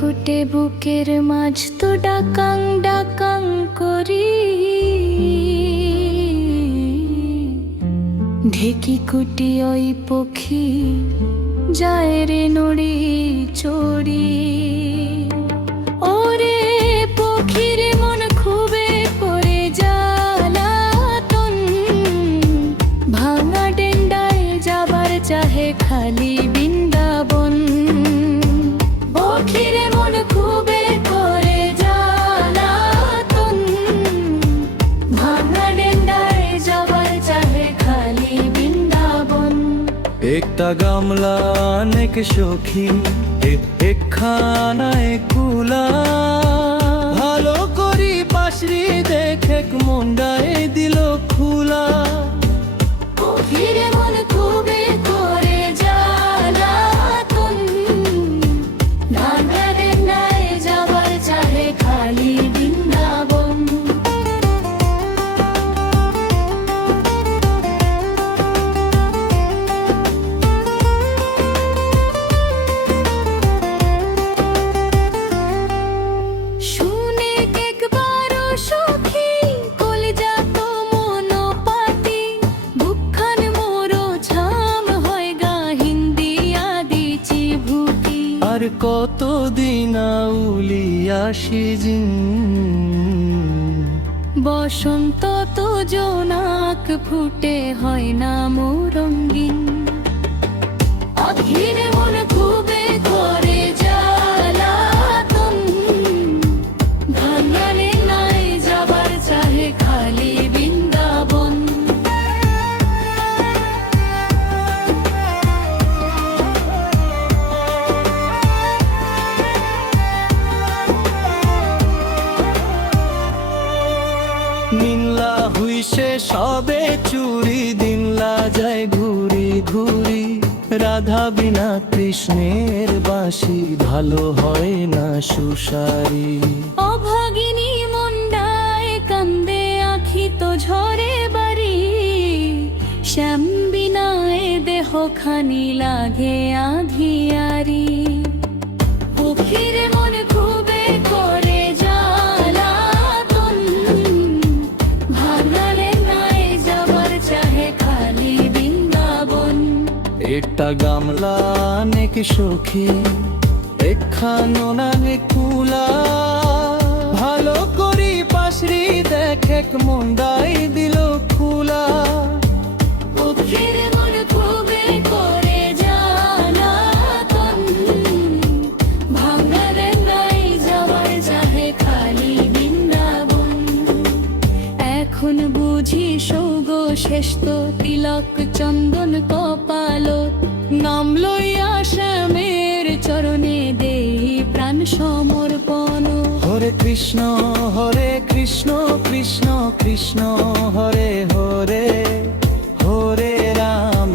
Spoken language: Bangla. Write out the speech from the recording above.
কুটে বুকের মাঝ তো ডাকাং ডাকাং করি, ঢেকি কুটি ওই পক্ষী যায় রে নড়ি চড়ি। ওরে পক্ষীর মন খুবে করে জ্বালাতন, ভাঙা ডেন্ডায় যাবার চাহে খালি বৃন্দাবন। পক্ষীর মন খুবে করে জ্বালাতন, ভাঙা ডেন্ডায় যাবার চাহে খালি বৃন্দাবন। একটা গামলা অনেক সখী, একখানায় কুলা, ভালো করি পাশরি দেখে মুন্ডায় দিল খুলা। পক্ষীর মন খুবে করে জ্বালাতন, ভাঙা ডেন্ডায় যাবার চাহে খালি বৃন্দাবন। শুনে একবারও সখী কলিজা তো মনোপাতি, বুকখান মোরো ঝাম হয় গা হিন্দি আদি চিভুতি। আর কতদিন আউলিয়া সিজিন, বসন্ত তো জোনাক ফুটে হয় না মোরঙ্গিন। অধীর মন খুবে করে জ্বালাতন, ভাঙালে নাই যাবার চাহে খালি বৃন্দাবন। নিনলা হুইসে সবে চুরি, দিনলা যায় ঘুরি ঘুরি। রাধা বিনা কৃষ্ণের বাঁশি ভালো হয় না সুসারি। অভাগিনী মন্ডায় কান্দে আখি তো ঝরে বাড়ি, শ্যাম বিনায় দেহ খানি লাগে আধিয়ারি। পক্ষীর মন খুবে করে জ্বালাতন, ভাঙালে নাই যাবার চাহে খালি বৃন্দাবন। একটা গামলা অনেক সখী, একখানো নানেক কুলা, ভালো করি পাশরি দেখে মুন্ডাই দিল খুলা। পক্ষীর মন খুবে করে জ্বালাতন, ভাঙা ডেন্ডায় যাবার চাহে খালি বৃন্দাবন। এখন বুঝি সৌগ শেষ তো তিলক চন্দন কপালো, নাম লইয়া শ্যামের চরণে দেই প্রাণ সমর্পণ। হরে কৃষ্ণ কৃষ্ণ কৃষ্ণ হরে হরে, হরে রাম